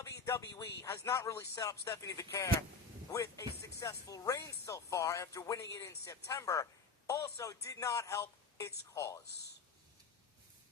WWE has not really set up Stephanie Vicaire with a successful reign so far after winning it in September also did not help its cause.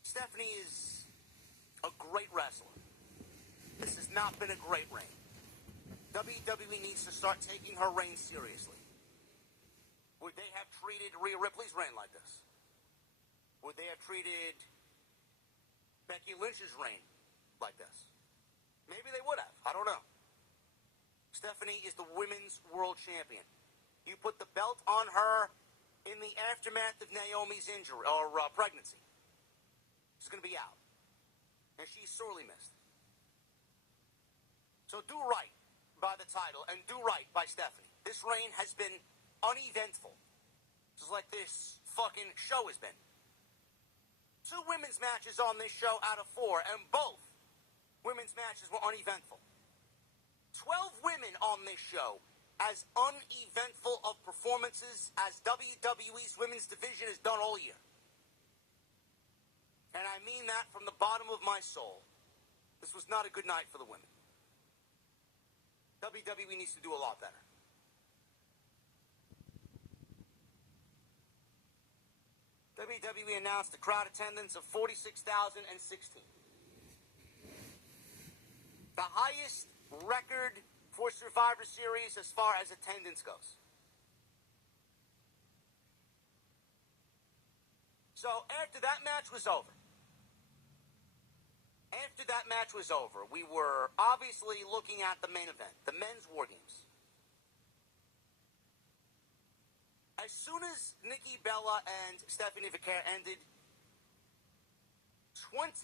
Stephanie is a great wrestler. This has not been a great reign. WWE needs to start taking her reign seriously. Would they have treated Rhea Ripley's reign like this? Would they have treated Becky Lynch's reign like this? Maybe they would have. I don't know. Stephanie is the women's world champion. You put the belt on her in the aftermath of Naomi's injury or pregnancy. She's going to be out. And she's sorely missed. So do right by the title and do right by Stephanie. This reign has been uneventful. Just like this fucking show has been. 2 women's matches on this show out of 4, and both women's matches were uneventful. 12 women on this show, as uneventful of performances as WWE's women's division has done all year. And I mean that from the bottom of my soul. This was not a good night for the women. WWE needs to do a lot better. WWE announced a crowd attendance of 46,016. The highest record for Survivor Series as far as attendance goes. So after that match was over, we were obviously looking at the main event, the men's War Games. As soon as Nikki Bella and Stephanie Vicaire ended, 25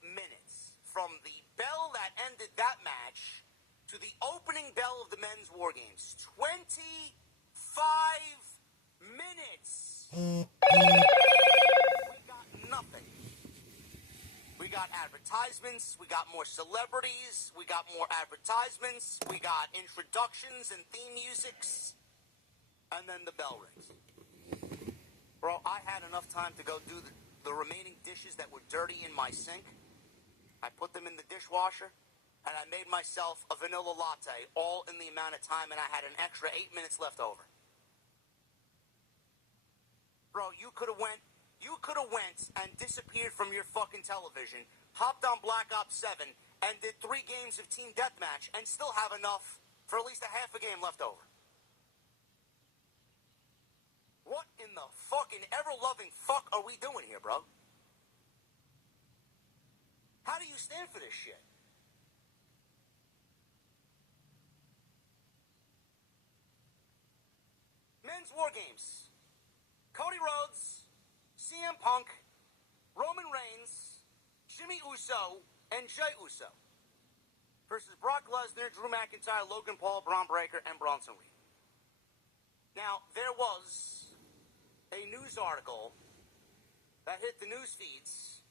minutes from the bell that ended that match to the opening bell of the men's War Games. 25 minutes. We got nothing. We got advertisements. We got more celebrities. We got more advertisements. We got introductions and theme musics. And then the bell rings. Bro, I had enough time to go do the remaining dishes that were dirty in my sink. I put them in the dishwasher, and I made myself a vanilla latte, all in the amount of time, and I had an extra 8 minutes left over. Bro, you could have went and disappeared from your fucking television, hopped on Black Ops 7, and did 3 games of Team Deathmatch, and still have enough for at least a half a game left over. What in the fucking ever-loving fuck are we doing here, bro? How do you stand for this shit? Men's War Games. Cody Rhodes, CM Punk, Roman Reigns, Jimmy Uso, and Jey Uso versus Brock Lesnar, Drew McIntyre, Logan Paul, Braun Breaker, and Bronson Reed. Now, there was a news article that hit the news feeds.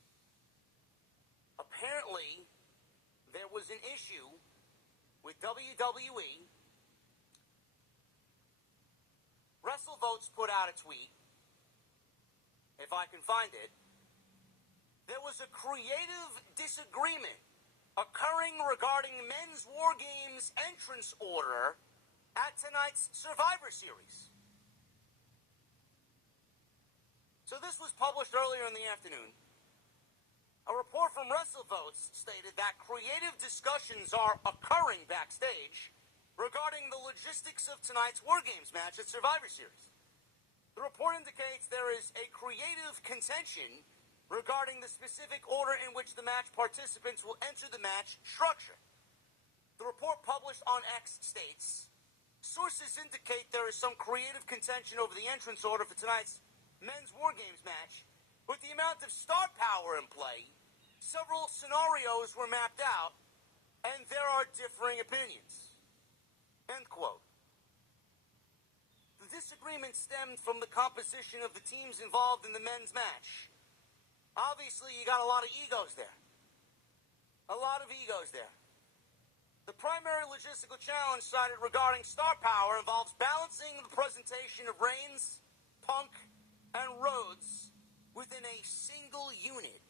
Apparently, there was an issue with WWE. WrestleVotes put out a tweet, if I can find it. There was a creative disagreement occurring regarding men's War Games entrance order at tonight's Survivor Series. So this was published earlier in the afternoon. A report from WrestleVotes stated that creative discussions are occurring backstage regarding the logistics of tonight's War Games match at Survivor Series. The report indicates there is a creative contention regarding the specific order in which the match participants will enter the match structure. The report published on X states, sources indicate there is some creative contention over the entrance order for tonight's men's War Games match. With the amount of star power in play, several scenarios were mapped out, and there are differing opinions. End quote. The disagreement stemmed from the composition of the teams involved in the men's match. Obviously, you got a lot of egos there. The primary logistical challenge cited regarding star power involves balancing the presentation of Reigns, Punk, and Rhodes within a single unit.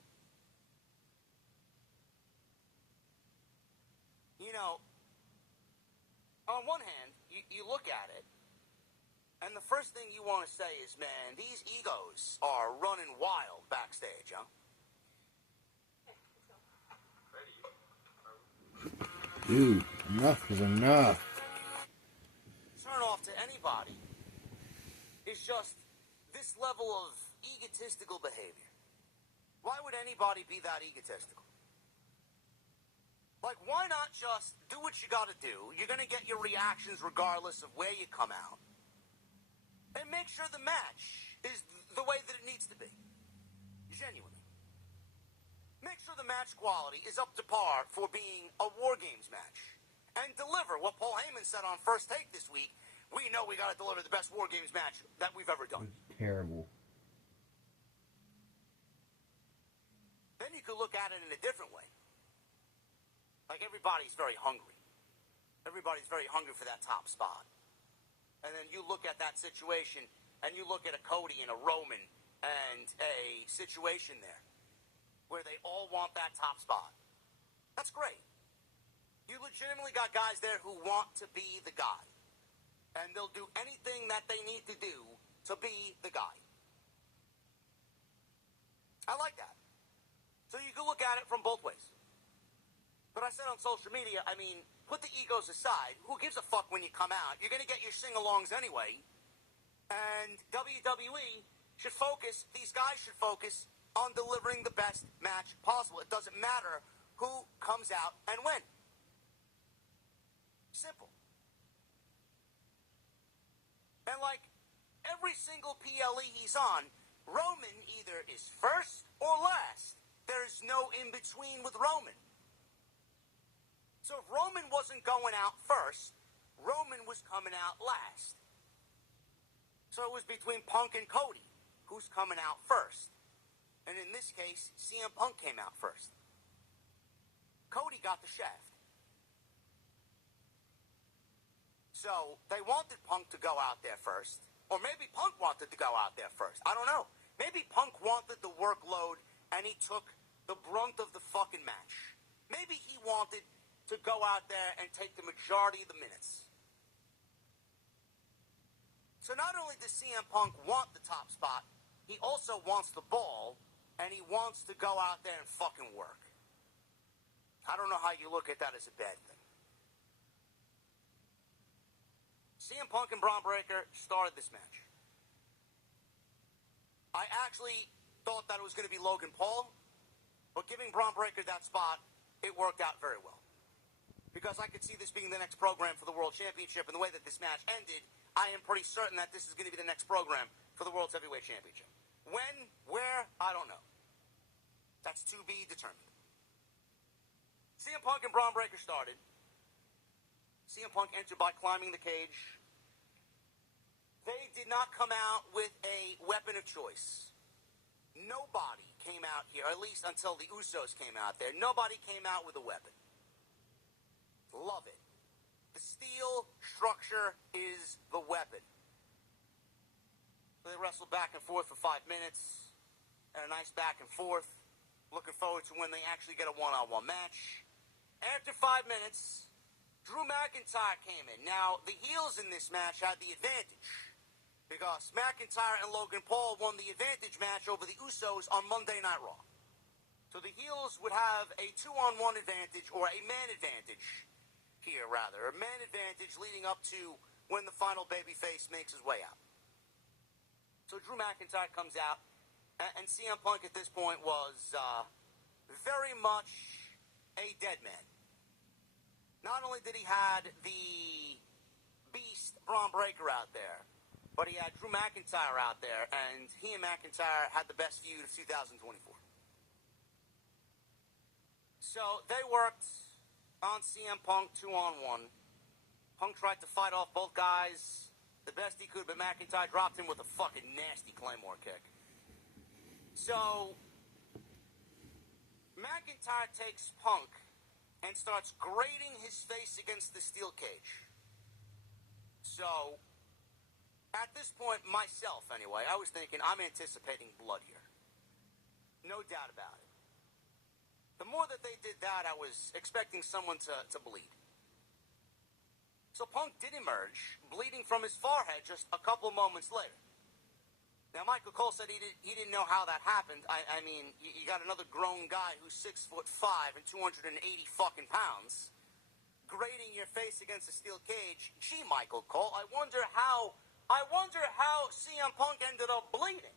on one hand, you look at it, and the first thing you want to say is, man, these egos are running wild backstage, huh? Dude, enough is enough. Turn off to anybody is just this level of egotistical behavior. Why would anybody be that egotistical? Like, why not just do what you gotta do? You're gonna get your reactions regardless of where you come out. And make sure the match is the way that it needs to be. Genuinely. Make sure the match quality is up to par for being a War Games match. And deliver what Paul Heyman said on First Take this week. We know we gotta deliver the best War Games match that we've ever done. It's terrible. Then you could look at it in a different way. Like, everybody's very hungry. Everybody's very hungry for that top spot. And then you look at that situation, and you look at a Cody and a Roman and a situation there where they all want that top spot. That's great. You legitimately got guys there who want to be the guy. And they'll do anything that they need to do to be the guy. I like that. So you can look at it from both ways. But I said on social media, I mean, put the egos aside. Who gives a fuck when you come out? You're going to get your sing-alongs anyway. And WWE should focus, these guys should focus on delivering the best match possible. It doesn't matter who comes out and when. Simple. And like every single PLE he's on, Roman either is first or last. There's no in-between with Roman. So if Roman wasn't going out first, Roman was coming out last. So it was between Punk and Cody, who's coming out first. And in this case, CM Punk came out first. Cody got the shaft. So they wanted Punk to go out there first. Or maybe Punk wanted to go out there first. I don't know. Maybe Punk wanted the workload and he took the brunt of the fucking match. Maybe he wanted to go out there and take the majority of the minutes. So not only does CM Punk want the top spot, he also wants the ball, and he wants to go out there and fucking work. I don't know how you look at that as a bad thing. CM Punk and Bron Breakker started this match. I actually thought that it was going to be Logan Paul, but giving Bron Breakker that spot, it worked out very well. Because I could see this being the next program for the World Championship, and the way that this match ended, I am pretty certain that this is going to be the next program for the World Heavyweight Championship. When, where, I don't know. That's to be determined. CM Punk and Bron Breakker started. CM Punk entered by climbing the cage. They did not come out with a weapon of choice. Nobody came out here, at least until the Usos came out there. Nobody came out with a weapon. Love it. The steel structure is the weapon. So they wrestled back and forth for 5 minutes, and a nice back and forth. Looking forward to when they actually get a one-on-one match. After 5 minutes, Drew McIntyre came in. Now, the heels in this match had the advantage, because McIntyre and Logan Paul won the advantage match over the Usos on Monday Night Raw. So the heels would have a 2-on-1 advantage, or a man advantage here, rather. A man advantage leading up to when the final babyface makes his way out. So Drew McIntyre comes out, and CM Punk at this point was very much a dead man. Not only did he had the beast Bron Breakker out there, but he had Drew McIntyre out there, and he and McIntyre had the best feud of 2024. So they worked on CM Punk 2-on-1. Punk tried to fight off both guys the best he could, but McIntyre dropped him with a fucking nasty Claymore kick. So McIntyre takes Punk and starts grating his face against the steel cage. So at this point, myself anyway, I was thinking, I'm anticipating blood here. No doubt about it. The more that they did that, I was expecting someone to bleed. So Punk did emerge, bleeding from his forehead just a couple moments later. Now, Michael Cole said he didn't know how that happened. I mean, you got another grown guy who's 6'5" and 280 fucking pounds, grating your face against a steel cage. Gee, Michael Cole, I wonder how CM Punk ended up bleeding.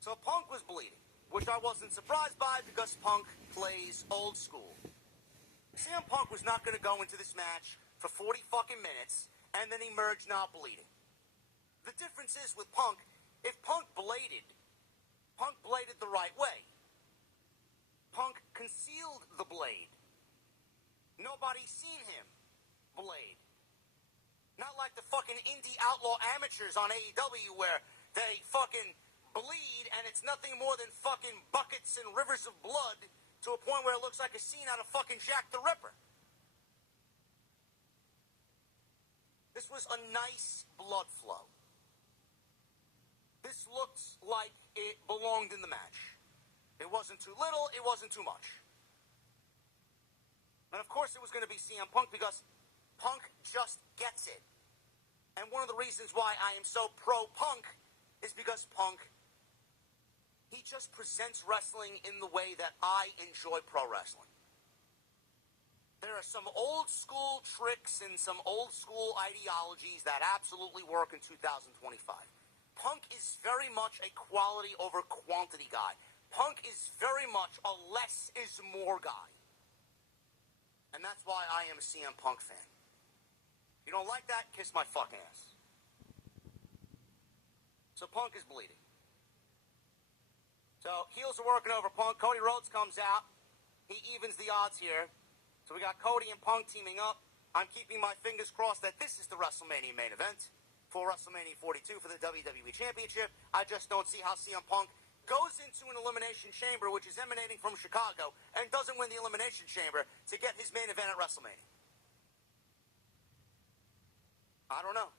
So Punk was bleeding, which I wasn't surprised by because Punk plays old school. CM Punk was not going to go into this match for 40 fucking minutes and then emerge not bleeding. The difference is with Punk, if Punk bladed the right way. Punk concealed the blade. Nobody's seen him blade. Not like the fucking indie outlaw amateurs on AEW where they fucking bleed and it's nothing more than fucking buckets and rivers of blood to a point where it looks like a scene out of fucking Jack the Ripper. This was a nice blood flow. This looked like it belonged in the match. It wasn't too little, it wasn't too much. And of course it was going to be CM Punk because Punk just gets it. And one of the reasons why I am so pro-Punk is because Punk, he just presents wrestling in the way that I enjoy pro wrestling. There are some old school tricks and some old school ideologies that absolutely work in 2025. Punk is very much a quality over quantity guy. Punk is very much a less is more guy. And that's why I am a CM Punk fan. If you don't like that, kiss my fucking ass. So Punk is bleeding. So heels are working over Punk. Cody Rhodes comes out. He evens the odds here. So we got Cody and Punk teaming up. I'm keeping my fingers crossed that this is the WrestleMania main event for WrestleMania 42 for the WWE Championship. I just don't see how CM Punk goes into an Elimination Chamber, which is emanating from Chicago, and doesn't win the Elimination Chamber to get his main event at WrestleMania. I don't know.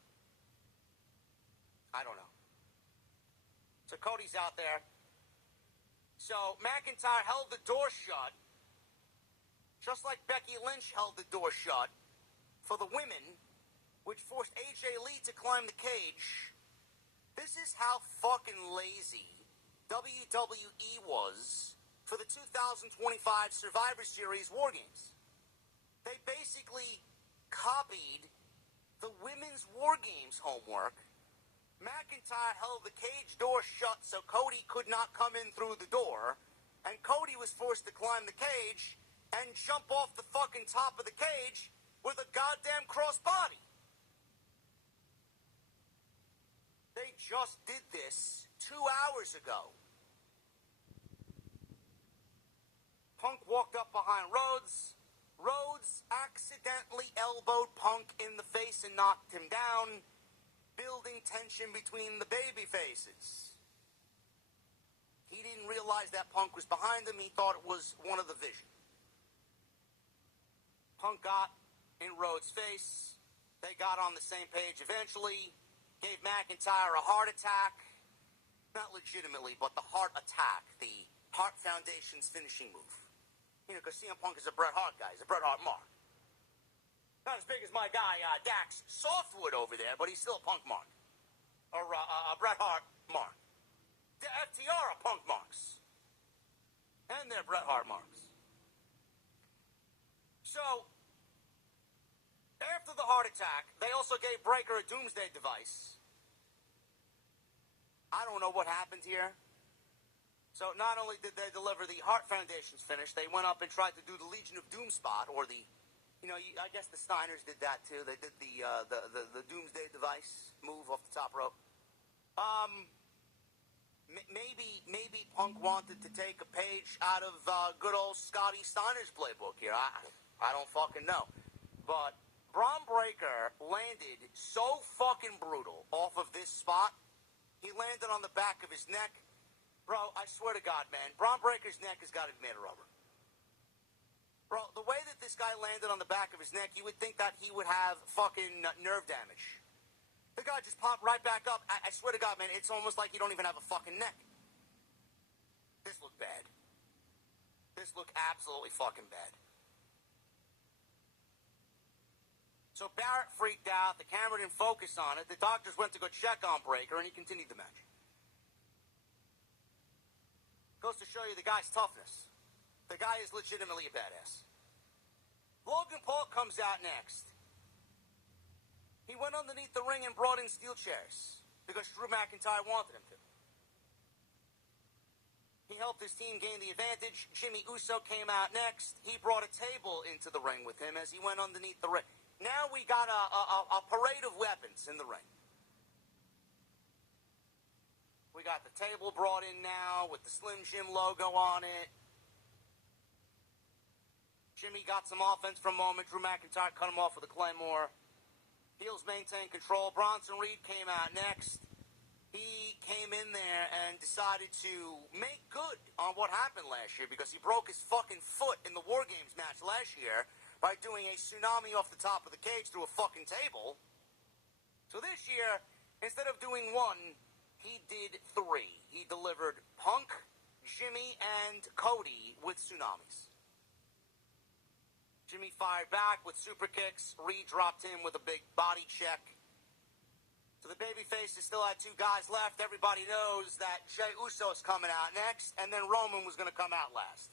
So Cody's out there. So McIntyre held the door shut, just like Becky Lynch held the door shut for the women, which forced AJ Lee to climb the cage. This is how fucking lazy WWE was for the 2025 Survivor Series War Games. They basically copied the women's War Games homework. McIntyre held the cage door shut so Cody could not come in through the door, and Cody was forced to climb the cage and jump off the fucking top of the cage with a goddamn crossbody. They just did this 2 hours ago. Punk walked up behind Rhodes. Rhodes accidentally elbowed Punk in the face and knocked him down, building tension between the baby faces. He didn't realize that Punk was behind him. He thought it was one of the Vision. Punk got in Rhodes' face. They got on the same page eventually. Gave McIntyre a heart attack. Not legitimately, but the heart attack. The Hart Foundation's finishing move. You know, because CM Punk is a Bret Hart guy. He's a Bret Hart mark. Not as big as my guy, Dax Softwood over there, but he's still a Punk mark. Or a Bret Hart mark. The FTR are Punk marks. And they're Bret Hart marks. So, after the heart attack, they also gave Breakker a doomsday device. I don't know what happened here. So not only did they deliver the Hart Foundation's finish, they went up and tried to do the Legion of Doom spot, or the, I guess the Steiners did that too. They did the doomsday device move off the top rope. Maybe Punk wanted to take a page out of good old Scotty Steiner's playbook here. I don't fucking know. But Bron Breakker landed so fucking brutal off of this spot. He landed on the back of his neck. Bro, I swear to God, man, Bron Breakker's neck has got to be made of rubber. Bro, the way that this guy landed on the back of his neck, you would think that he would have fucking nerve damage. The guy just popped right back up. I swear to God, man, it's almost like you don't even have a fucking neck. This looked bad. This looked absolutely fucking bad. So Barrett freaked out. The camera didn't focus on it. The doctors went to go check on Breakker, and he continued the match. Goes to show you the guy's toughness. The guy is legitimately a badass. Logan Paul comes out next. He went underneath the ring and brought in steel chairs because Drew McIntyre wanted him to. He helped his team gain the advantage. Jimmy Uso came out next. He brought a table into the ring with him as he went underneath the ring. Now we got a parade of weapons in the ring. We got the table brought in now with the Slim Jim logo on it. Jimmy got some offense for a moment. Drew McIntyre cut him off with a Claymore. Heels maintain control. Bronson Reed came out next. He came in there and decided to make good on what happened last year because he broke his fucking foot in the War Games match last year by doing a tsunami off the top of the cage through a fucking table. So this year, instead of doing one, he did three. He delivered Punk, Jimmy, and Cody with tsunamis. Jimmy fired back with super kicks. Reed dropped him with a big body check. So the babyfaces still had two guys left. Everybody knows that Jey Uso's coming out next, and then Roman was going to come out last.